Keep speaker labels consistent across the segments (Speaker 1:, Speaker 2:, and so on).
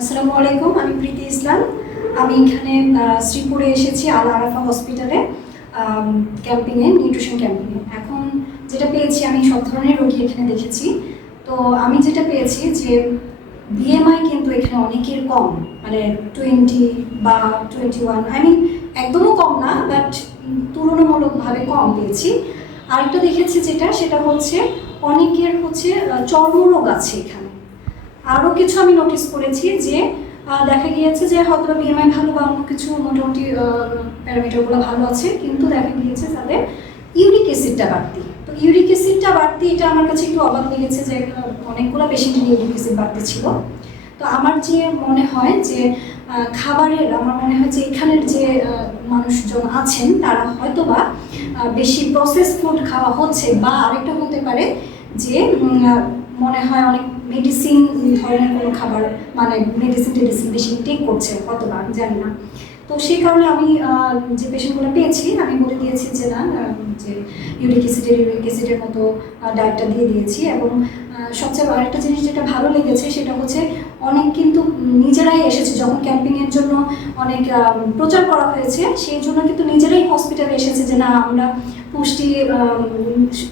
Speaker 1: আসসালামু আলাইকুম, আমি প্রীতি ইসলাম। আমি এখানে শ্রীপুরে এসেছি, আল আরাফা হসপিটালে ক্যাম্পিংয়ে, নিউট্রিশন ক্যাম্পিংয়ে। এখন যেটা পেয়েছি, আমি সব ধরনের রোগী এখানে দেখেছি। তো আমি যেটা পেয়েছি যে বিএমআই কিন্তু এখানে অনেকের কম মানে টোয়েন্টি বা টোয়েন্টি ওয়ান আই মিন একদমও কম না বাট তুলনামূলকভাবে কম পেয়েছি। আরেকটা দেখেছি যেটা, সেটা হচ্ছে অনেকের হচ্ছে চর্মরোগ আছে এখানে। আরও কিছু আমি নোটিস করেছি যে দেখা গিয়েছে যে হয়তো বিএমআই ভালো বা অন্য কিছু মোটামুটি প্যারামিটারগুলো ভালো আছে, কিন্তু দেখা গিয়েছে তাদের ইউরিক অ্যাসিডটা বাড়তি। তো ইউরিক অ্যাসিডটা বাড়তি, এটা আমার কাছে একটু অবাক লেগেছে যে অনেকগুলো পেশেন্টের ইউরিক অ্যাসিড বাড়তি ছিল। তো আমার যে মনে হয় যে খাবারের, আমার মনে হয় যে এখানের যে মানুষজন আছেন, তারা হয়তো বা বেশি প্রসেস ফুড খাওয়া হচ্ছে বা আরেকটা হতে পারে যে মনে হয় অনেক মেডিসিন ধরনের কোনো খাবার মানে মেডিসিন টেডিসিন বেশি টেক করছে বা আমি জানি না। তো সেই কারণে আমি যে পেশেন্টগুলো পেয়েছি, আমি বলে দিয়েছি যে না যে ইউরিক অ্যাসিডের ইউরিক অ্যাসিডের মতো ডায়েটটা দিয়ে দিয়েছি এবং সবচেয়ে আরেকটা জিনিস যেটা ভালো লেগেছে সেটা হচ্ছে অনেক কিন্তু নিজেরাই এসেছে, যখন ক্যাম্পিংয়ের জন্য অনেক প্রচার করা হয়েছে, সেই জন্য কিন্তু নিজেরাই হসপিটালে এসেছে যে না, আমরা পুষ্টি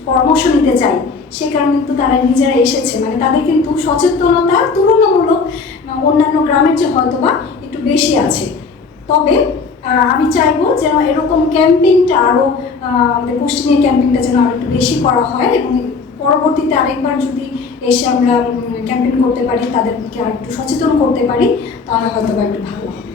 Speaker 1: পরামর্শ নিতে চাই, সে কারণে কিন্তু তারা নিজেরা এসেছে। মানে তাদের কিন্তু সচেতনতা তুলনামূলক অন্যান্য গ্রামের যে হয়তো বা একটু বেশি আছে। তবে আমি চাইব যেন এরকম ক্যাম্পিংটা আরও আমাদের পুষ্টি নিয়ে ক্যাম্পিংটা যেন আরও একটু বেশি করা হয় এবং পরবর্তীতে আরেকবার যদি এসে আমরা ক্যাম্পেইন করতে পারি, তাদেরকে আর একটু সচেতন করতে পারি, তাহলে হয়তো বা একটু ভালো হবে।